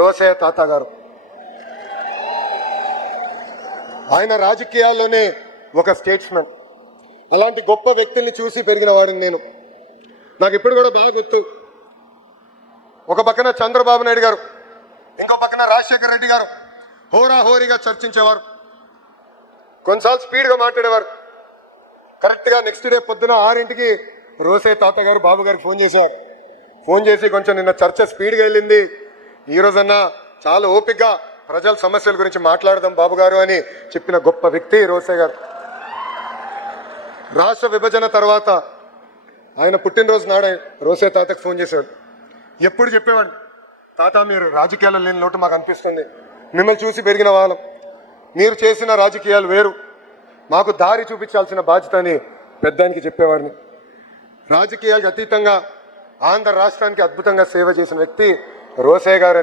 రోసయ్య తాత గారు. ఆయన రాజకీయాల్లోనే ఒక స్టేట్స్మెన్. అలాంటి గొప్ప వ్యక్తుల్ని చూసి పెరిగిన వాడిని నేను. నాకు ఇప్పుడు కూడా బాగా గుర్తు, ఒక పక్కన చంద్రబాబు నాయుడు గారు, ఇంకో పక్కన రాజశేఖర రెడ్డి గారు హోరాహోరీగా చర్చించేవారు. కొన్నిసార్లు స్పీడ్గా మాట్లాడేవారు. కరెక్ట్గా నెక్స్ట్ డే పొద్దున 6ంటికి రోసయ్య తాత గారు బాబు గారికి ఫోన్ చేశారు. ఫోన్ చేసి కొంచెం నిన్న చర్చ స్పీడ్గా వెళ్ళింది, ఈరోజన్నా చాలా ఓపికగా ప్రజల సమస్యల గురించి మాట్లాడదాం బాబు గారు అని చెప్పిన గొప్ప వ్యక్తి రోసయ్య గారు. రాష్ట్ర విభజన తర్వాత ఆయన పుట్టినరోజు నాడే రోసయ్య తాతకు ఫోన్ చేశాడు. ఎప్పుడు చెప్పేవాడు, తాత మీరు రాజకీయాల్లో లేని లోటు మాకు అనిపిస్తుంది, మిమ్మల్ని చూసి పెరిగిన వాళ్ళం, మీరు చేసిన రాజకీయాలు వేరు, మాకు దారి చూపించాల్సిన బాధ్యత అని పెద్దానికి చెప్పేవాడిని. రాజకీయాలకు అతీతంగా ఆంధ్ర రాష్ట్రానికి అద్భుతంగా సేవ చేసిన వ్యక్తి రోసయ్య గారు.